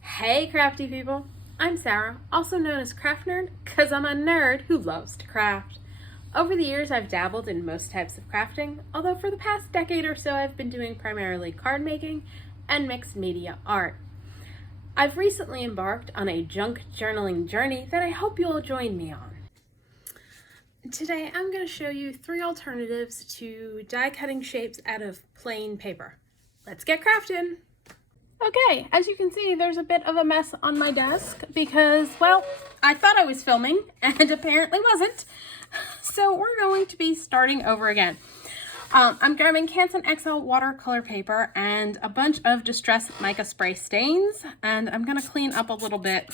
Hey crafty people, I'm Sarah, also known as Craft Nerd because I'm a nerd who loves to craft. Over the years I've dabbled in most types of crafting, although for the past decade or so I've been doing primarily card making and mixed media art. I've recently embarked on a junk journaling journey that I hope you'll join me on. Today I'm going to show you 3 alternatives to die cutting shapes out of plain paper. Let's get crafting! Okay, as you can see, there's a bit of a mess on my desk because, well, I thought I was filming and apparently wasn't. So we're going to be starting over again. I'm grabbing Canson XL watercolor paper and a bunch of Distress Mica spray stains, and I'm going to clean up a little bit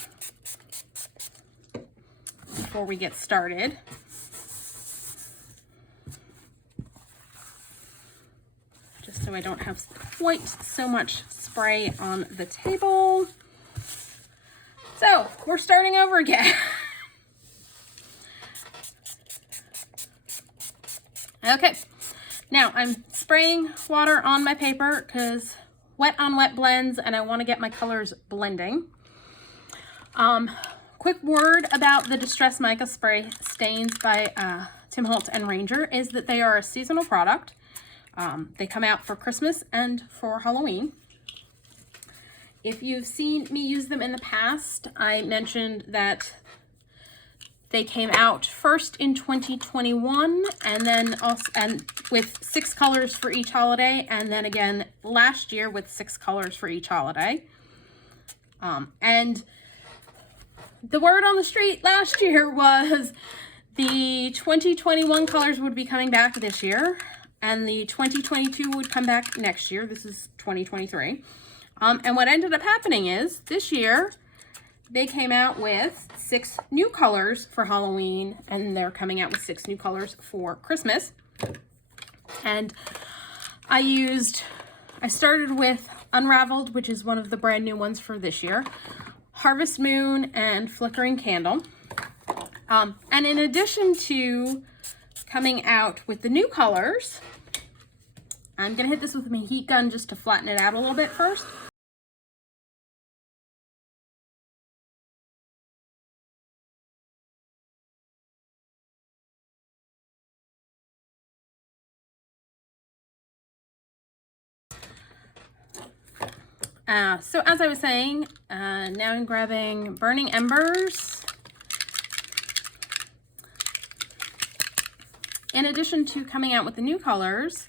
before we get started. Just so I don't have quite so much spray on the table. So we're starting over again. Okay, now I'm spraying water on my paper because wet on wet blends and I want to get my colors blending. Quick word about the Distress Mica spray stains by Tim Holtz and Ranger is that they are a seasonal product. They come out for Christmas and for Halloween. If you've seen me use them in the past, I mentioned that they came out first in 2021 and then also with 6 colors for each holiday, and then again last year with 6 colors for each holiday. And the word on the street last year was the 2021 colors would be coming back this year, and the 2022 would come back next year. This is 2023. And what ended up happening is this year they came out with 6 new colors for Halloween, and they're coming out with 6 new colors for Christmas. And I started with Unraveled, which is one of the brand new ones for this year, Harvest Moon, and Flickering Candle. And in addition to coming out with the new colors, I'm going to hit this with my heat gun just to flatten it out a little bit first. So as I was saying, now I'm grabbing Burning Embers. In addition to coming out with the new colors,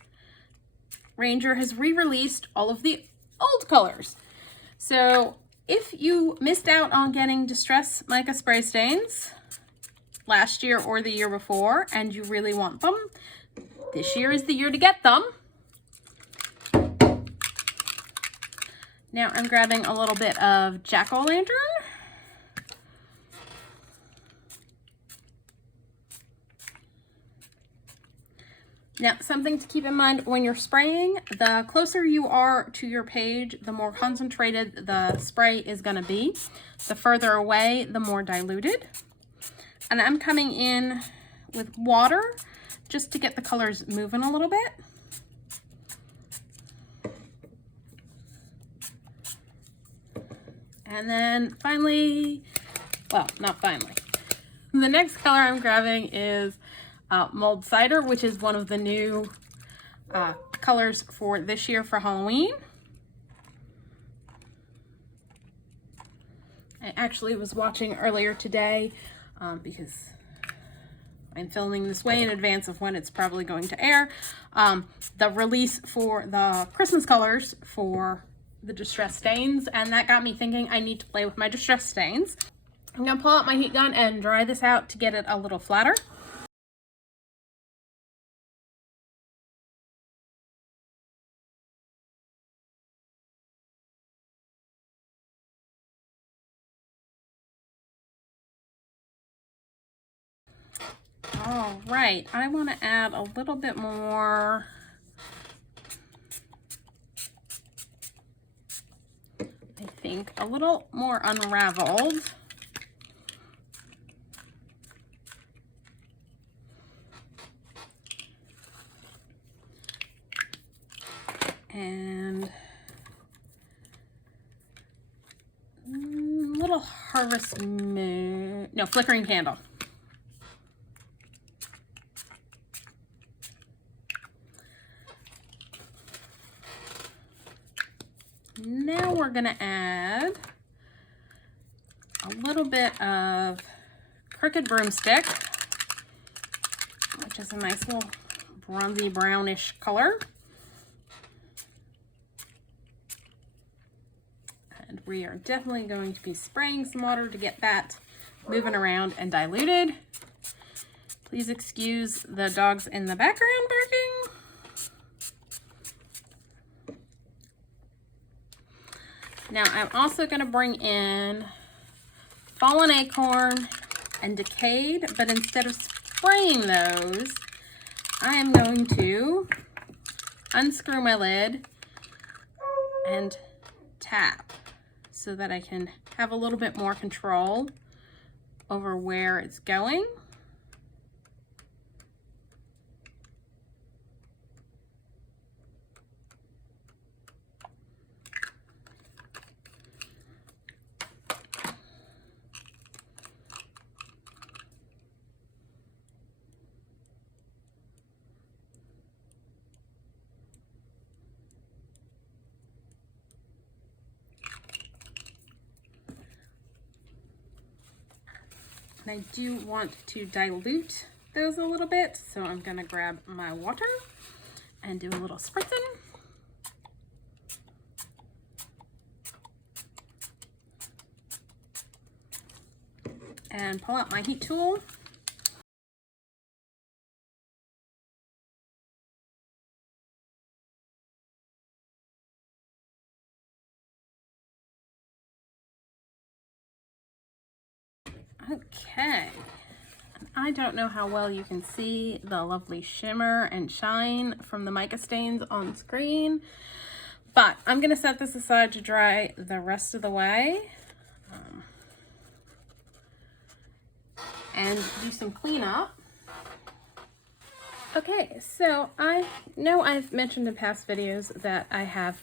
Ranger has re-released all of the old colors. So if you missed out on getting Distress Mica spray stains last year or the year before and you really want them, this year is the year to get them. Now I'm grabbing a little bit of jack-o'-lantern. Now, something to keep in mind when you're spraying, the closer you are to your page, the more concentrated the spray is going to be. The further away, the more diluted. And I'm coming in with water just to get the colors moving a little bit. And then finally, well, not finally, the next color I'm grabbing is mulled cider, which is one of the new colors for this year for Halloween. I actually was watching earlier today because I'm filming this way in advance of when it's probably going to air, the release for the Christmas colors for the Distress stains, and that got me thinking I need to play with my Distress stains. I'm going to pull out my heat gun and dry this out to get it a little flatter. All right, I want to add a little bit more a little more Unraveled. And little harvest moon, no, flickering candle. Now we're gonna add a little bit of crooked broomstick, which is a nice little bronzy brownish color. And we are definitely going to be spraying some water to get that moving around and diluted. Please excuse the dogs in the background barking. Now I'm also going to bring in fallen acorn and decayed, but instead of spraying those, I am going to unscrew my lid and tap so that I can have a little bit more control over where it's going. And I do want to dilute those a little bit, so I'm going to grab my water and do a little spritzing. And pull out my heat tool. Okay, I don't know how well you can see the lovely shimmer and shine from the mica stains on screen, but I'm going to set this aside to dry the rest of the way and do some cleanup. Okay, so I know I've mentioned in past videos that I have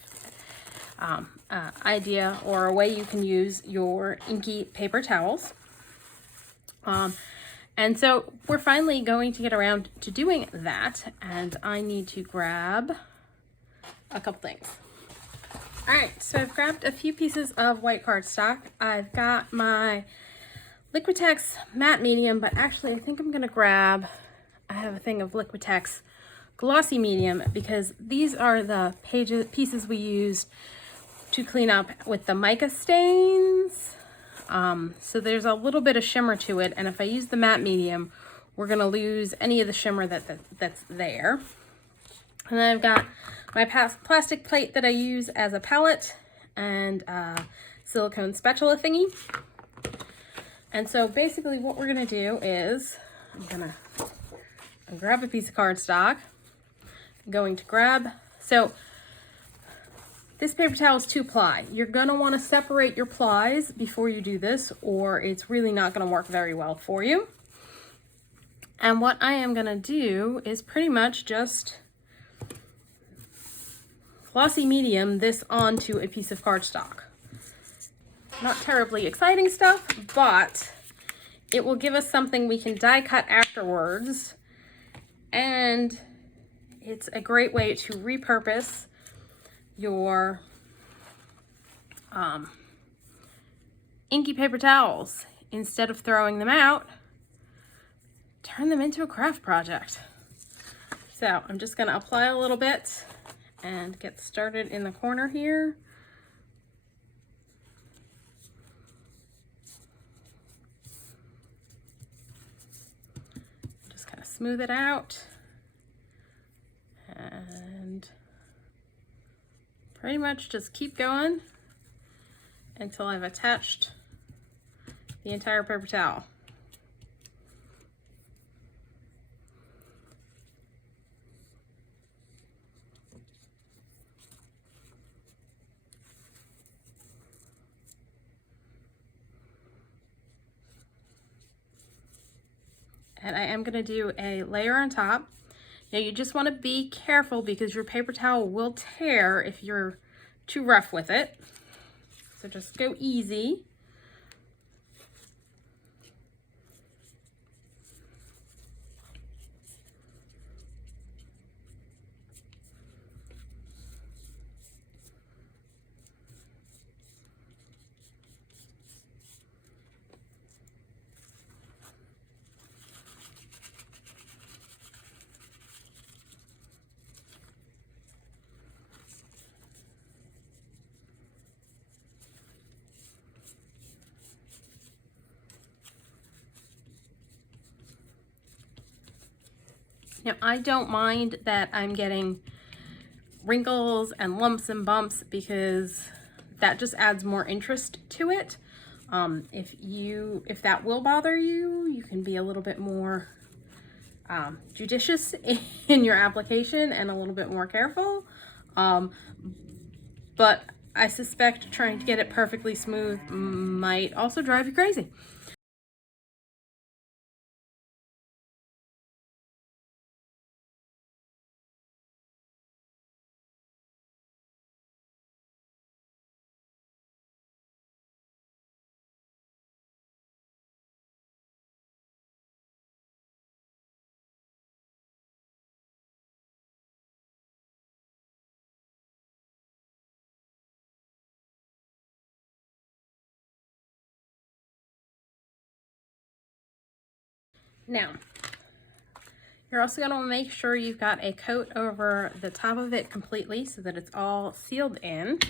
idea or a way you can use your inky paper towels. And so we're finally going to get around to doing that, and I need to grab a couple things. All right, so I've grabbed a few pieces of white cardstock. I've got my Liquitex matte medium, but actually I think I'm gonna grab, I have a thing of Liquitex glossy medium because these are the pieces we used to clean up with the mica stains. So there's a little bit of shimmer to it, and if I use the matte medium, we're going to lose any of the shimmer that's there. And then I've got my plastic plate that I use as a palette and silicone spatula thingy. And so basically what we're going to do is I'm going to grab a piece of cardstock. I'm going to grab, so this paper towel is 2-ply. You're going to want to separate your plies before you do this, or it's really not going to work very well for you. And what I am going to do is pretty much just glossy medium this onto a piece of cardstock. Not terribly exciting stuff, but it will give us something we can die cut afterwards. And it's a great way to repurpose your inky paper towels. Instead of throwing them out, turn them into a craft project. So I'm just going to apply a little bit and get started in the corner here. Just kind of smooth it out and pretty much just keep going until I've attached the entire paper towel. And I am going to do a layer on top. Now you just want to be careful because your paper towel will tear if you're too rough with it. So just go easy Now, I don't mind that I'm getting wrinkles and lumps and bumps because that just adds more interest to it. If that will bother you, you can be a little bit more judicious in your application and a little bit more careful. But I suspect trying to get it perfectly smooth might also drive you crazy. Now, you're also going to make sure you've got a coat over the top of it completely so that it's all sealed in.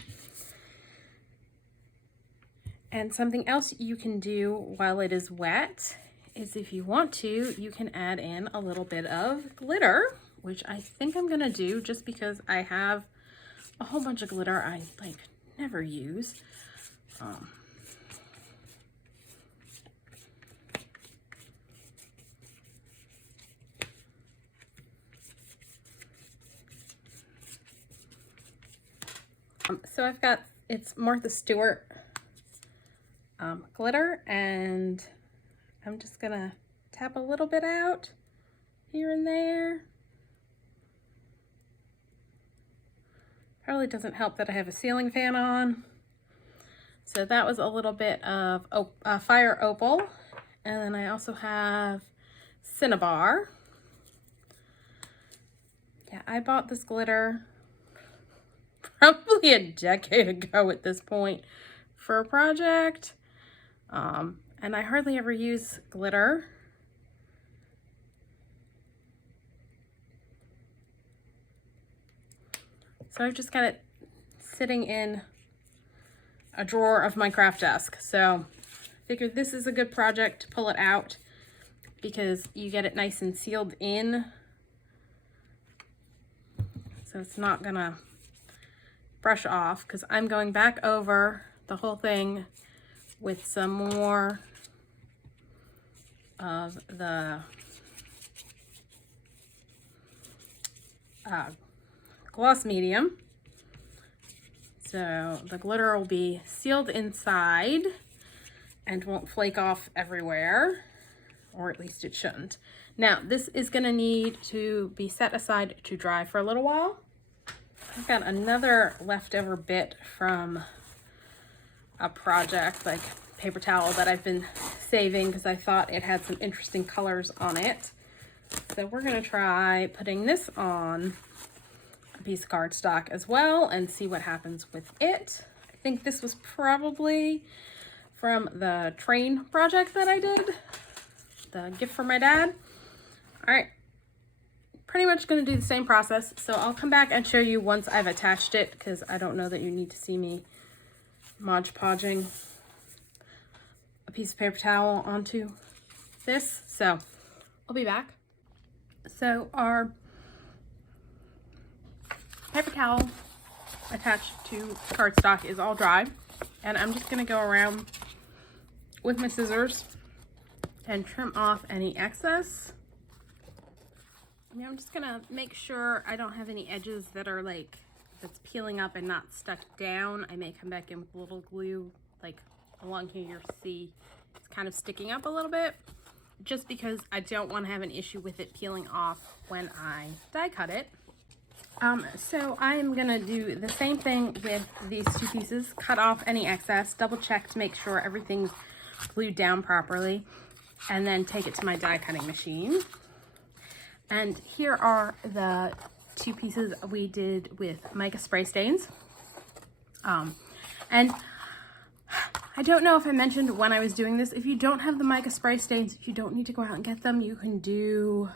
And something else you can do while it is wet is, if you want to, you can add in a little bit of glitter, which I think I'm going to do just because I have a whole bunch of glitter I never use. So I've got, it's Martha Stewart glitter, and I'm just gonna tap a little bit out here and there. Probably doesn't help that I have a ceiling fan on. So that was a little bit of Fire Opal, and then I also have Cinnabar. Yeah, I bought this glitter probably a decade ago at this point for a project. And I hardly ever use glitter. So I've just got it sitting in a drawer of my craft desk. So I figured this is a good project to pull it out because you get it nice and sealed in. So it's not gonna brush off, because I'm going back over the whole thing with some more of the gloss medium. So the glitter will be sealed inside and won't flake off everywhere, or at least it shouldn't. Now, this is going to need to be set aside to dry for a little while. I've got another leftover bit from a project, like paper towel, that I've been saving because I thought it had some interesting colors on it. So we're going to try putting this on a piece of cardstock as well and see what happens with it. I think this was probably from the train project that I did, the gift for my dad. All right, pretty much going to do the same process. So I'll come back and show you once I've attached it, because I don't know that you need to see me Mod Podging a piece of paper towel onto this. So I'll be back. So our paper towel attached to cardstock is all dry, and I'm just going to go around with my scissors and trim off any excess. I'm just gonna make sure I don't have any edges that are that's peeling up and not stuck down. I may come back in with a little glue along here. You'll see it's kind of sticking up a little bit, just because I don't want to have an issue with it peeling off when I die cut it. So I'm gonna do the same thing with these two pieces. Cut off any excess, double check to make sure everything's glued down properly, and then take it to my die cutting machine. And here are the two pieces we did with mica spray stains. And I don't know if I mentioned when I was doing this, if you don't have the mica spray stains, you don't need to go out and get them. You can do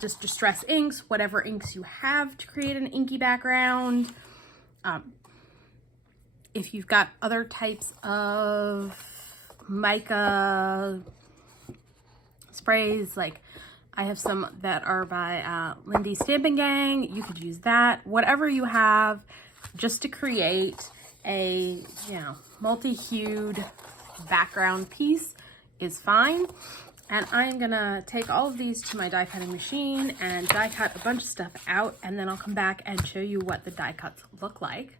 just distress inks, whatever inks you have to create an inky background. If you've got other types of mica sprays, like I have some that are by Lindy Stamping Gang. You could use that. Whatever you have, just to create a, you know, multi-hued background piece is fine. And I'm gonna take all of these to my die cutting machine and die cut a bunch of stuff out, and then I'll come back and show you what the die cuts look like.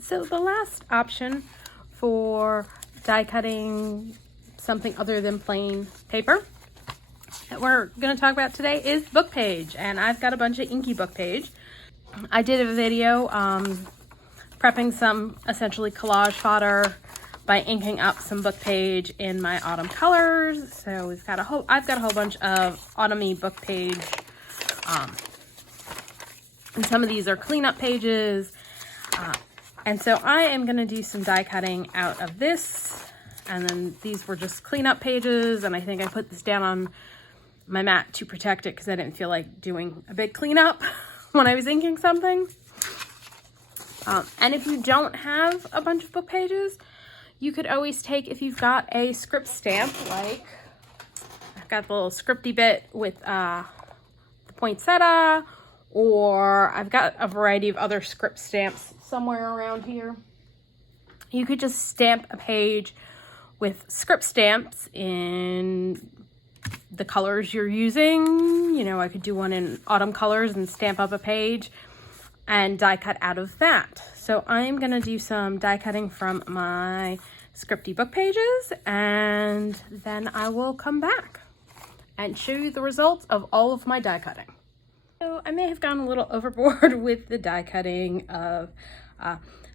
So the last option for die cutting something other than plain paper that we're gonna talk about today is book page, and I've got a bunch of inky book page. I did a video prepping some essentially collage fodder by inking up some book page in my autumn colors. So I've got a whole bunch of autumny book page, and some of these are cleanup pages. And so I am gonna do some die cutting out of this, and then these were just cleanup pages, and I think I put this down on my mat to protect it because I didn't feel like doing a big cleanup when I was inking something. And if you don't have a bunch of book pages, you could always take, if you've got a script stamp, like I've got the little scripty bit with the poinsettia, or I've got a variety of other script stamps somewhere around here. You could just stamp a page with script stamps in the colors you're using. You know, I could do one in autumn colors and stamp up a page and die cut out of that. So I'm gonna do some die cutting from my scripty book pages, and then I will come back and show you the results of all of my die cutting. So I may have gone a little overboard with the die cutting of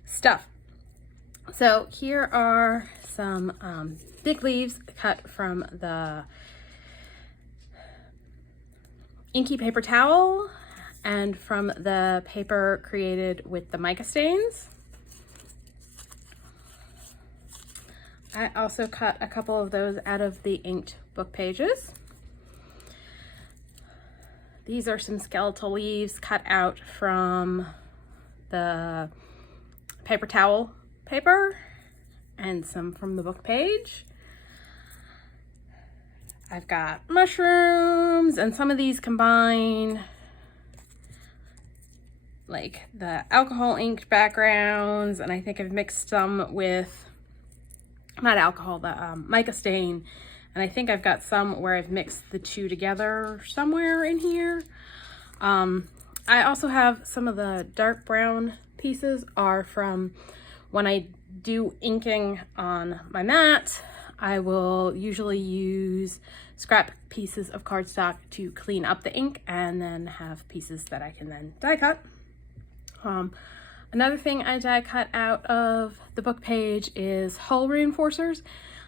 stuff. So here are some big leaves cut from the inky paper towel and from the paper created with the mica stains. I also cut a couple of those out of the inked book pages. These are some skeletal leaves cut out from the paper towel paper and some from the book page. I've got mushrooms, and some of these combine like the alcohol inked backgrounds, and I think I've mixed some with, not alcohol, the mica stain, and I think I've got some where I've mixed the two together somewhere in here. I also have some of the dark brown pieces are from when I do inking on my mat. I will usually use scrap pieces of cardstock to clean up the ink, and then have pieces that I can then die cut. Another thing I die cut out of the book page is hull reinforcers,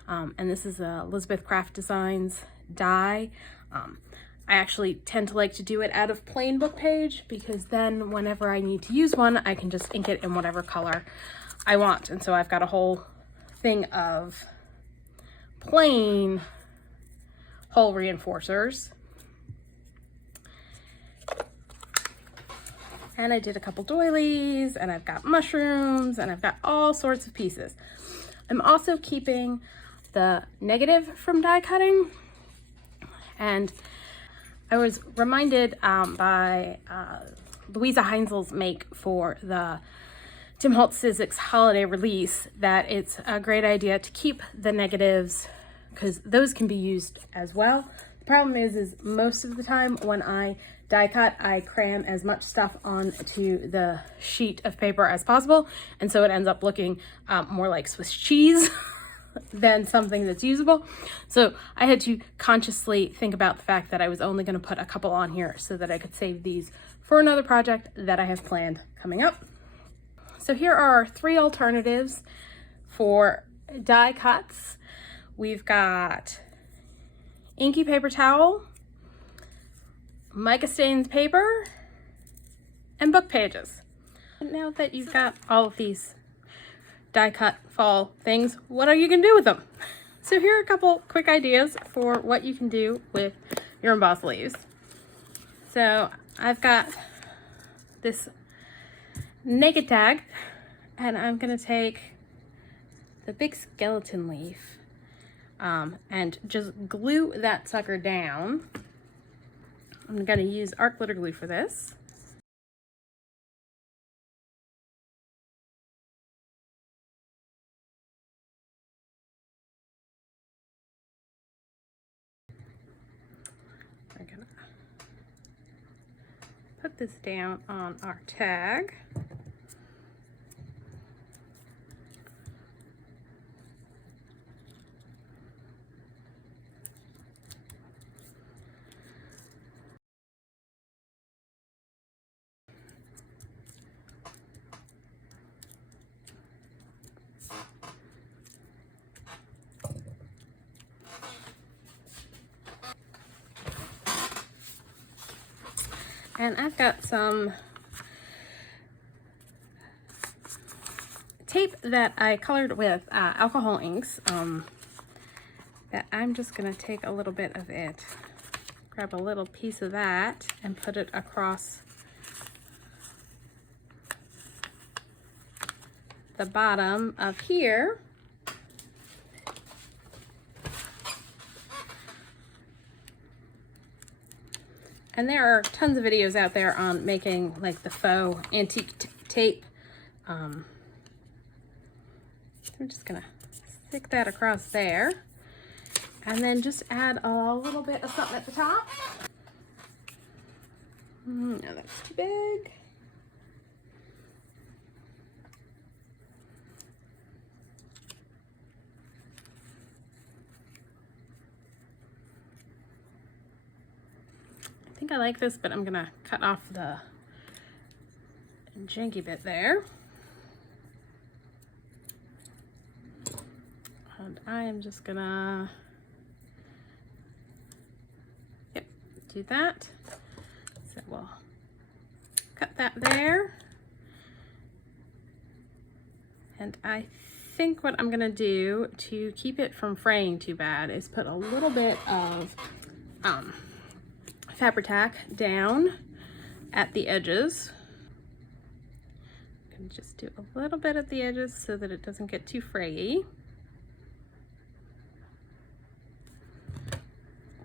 and this is a Elizabeth Craft Designs die. I actually tend to like to do it out of plain book page, because then whenever I need to use one, I can just ink it in whatever color I want. And so I've got a whole thing of plain hull reinforcers. And I did a couple doilies, and I've got mushrooms, and I've got all sorts of pieces. I'm also keeping the negative from die cutting, and I was reminded by Louisa Heinzel's make for the Tim Holtz Sizzix holiday release that it's a great idea to keep the negatives, because those can be used as well. The problem is most of the time when I die cut, I cram as much stuff onto the sheet of paper as possible, and so it ends up looking more like Swiss cheese than something that's usable. So I had to consciously think about the fact that I was only going to put a couple on here so that I could save these for another project that I have planned coming up. So here are our three alternatives for die cuts. We've got inky paper towel, mica stains paper, and book pages. And now that you've got all of these die cut fall things, what are you gonna do with them? So here are a couple quick ideas for what you can do with your embossed leaves. So I've got this naked tag, and I'm gonna take the big skeleton leaf and just glue that sucker down I'm going to use art glitter glue for this. We're going to put this down on our tag. And I've got some tape that I colored with alcohol inks that I'm just going to take a little bit of it, grab a little piece of that and put it across the bottom of here. And there are tons of videos out there on making like the faux antique tape. I'm just gonna stick that across there and then just add a little bit of something at the top. No, that's too big. I think I like this, but I'm gonna cut off the janky bit there. And I am just gonna, do that. So we'll cut that there. And I think what I'm gonna do to keep it from fraying too bad is put a little bit of Fabri-Tac down at the edges. I'm gonna just do a little bit at the edges so that it doesn't get too frayy.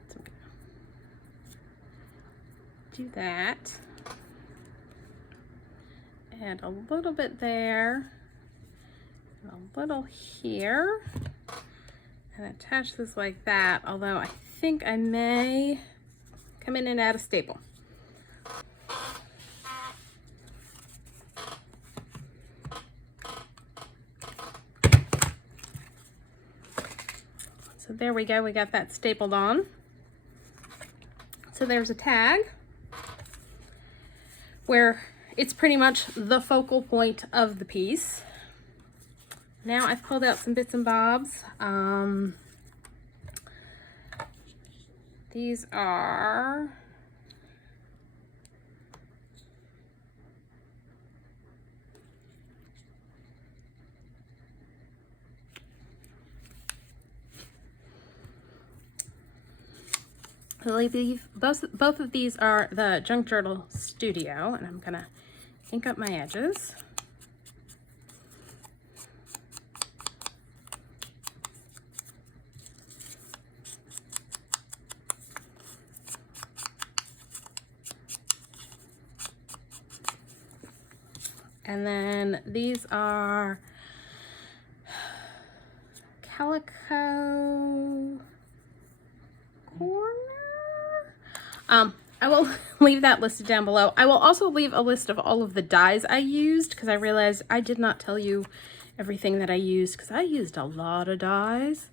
So do that. Add a little bit there, a little here, and attach this like that, although I think I may come in and add a staple. So there we go, we got that stapled on. So there's a tag where it's pretty much the focal point of the piece. Now I've pulled out some bits and bobs. These are I believe both of these are the Junk Journal Studio, and I'm gonna ink up my edges. And then these are Calico Corner. I will leave that listed down below. I will also leave a list of all of the dyes I used, because I realized I did not tell you everything that I used, because I used a lot of dyes.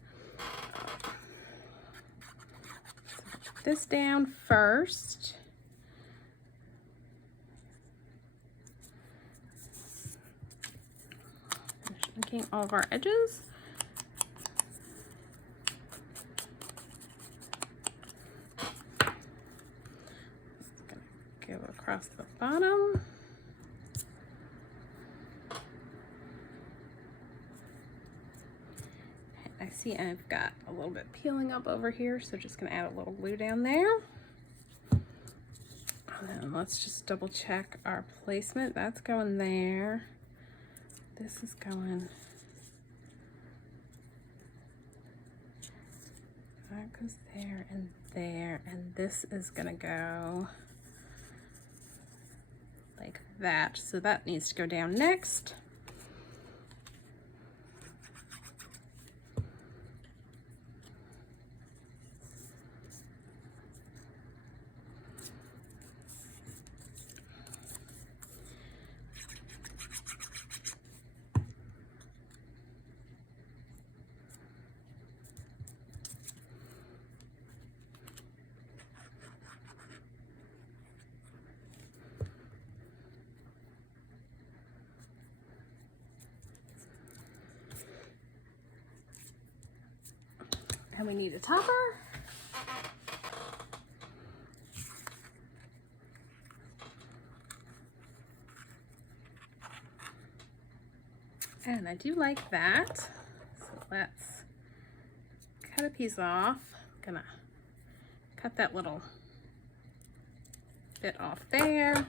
So put this down first. Inking all of our edges. Go across the bottom. I see I've got a little bit peeling up over here, so just gonna add a little glue down there. And then let's just double check our placement. That's going there. This is going, that goes there, and there, and this is gonna go like that. So that needs to go down next. And we need a topper. And I do like that. So let's cut a piece off. I'm gonna cut that little bit off there.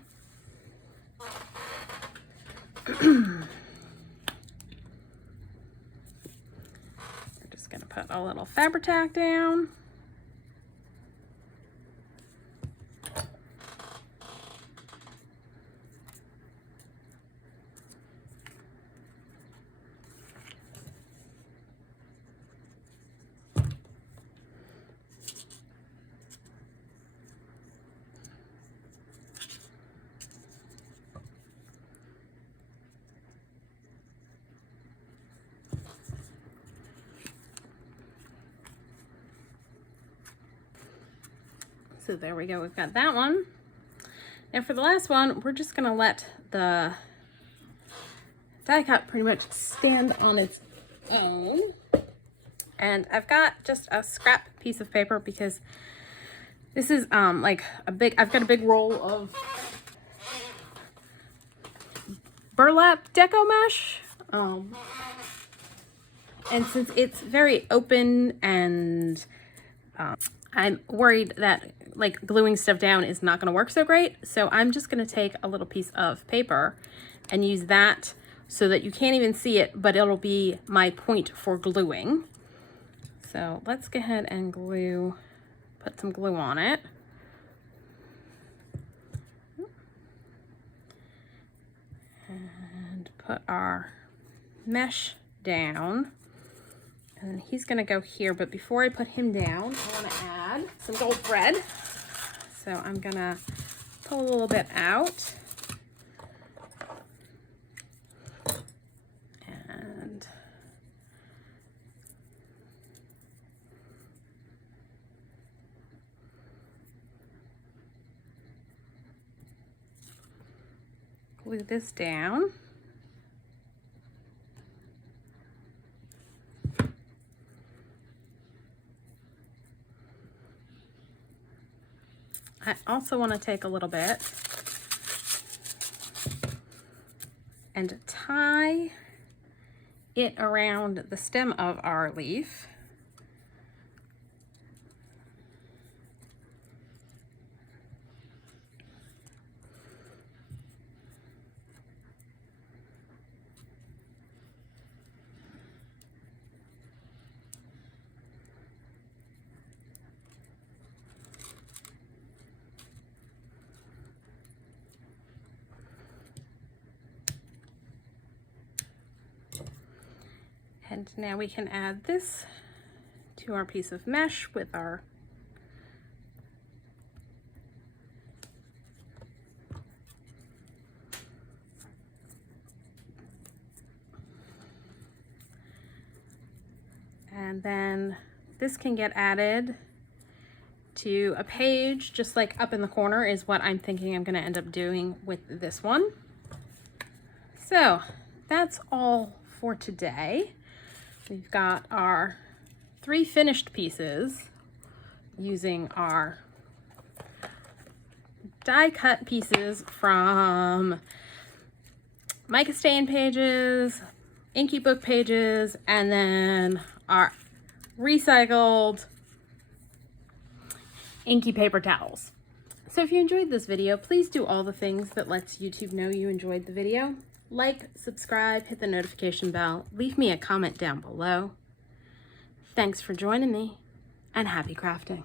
Gonna put a little Fabri-Tac down. So there we go, we've got that one. And for the last one, we're just gonna let the die cut pretty much stand on its own. And I've got just a scrap piece of paper because this is like I've got a big roll of burlap deco mesh. And since it's very open and I'm worried that like gluing stuff down is not going to work so great. So I'm just going to take a little piece of paper and use that so that you can't even see it, but it'll be my point for gluing. So let's go ahead and put some glue on it. And put our mesh down. And then he's gonna go here, but before I put him down, I wanna add some gold thread. So I'm gonna pull a little bit out. And glue this down. I also want to take a little bit and tie it around the stem of our leaf. And now we can add this to our piece of mesh with our and then this can get added to a page just like up in the corner is what I'm thinking I'm going to end up doing with this one. So that's all for today. We've got our 3 finished pieces using our die cut pieces from Mica stain pages, inky book pages, and then our recycled inky paper towels. So if you enjoyed this video, please do all the things that lets YouTube know you enjoyed the video. Like, subscribe, hit the notification bell, leave me a comment down below. Thanks for joining me, and happy crafting.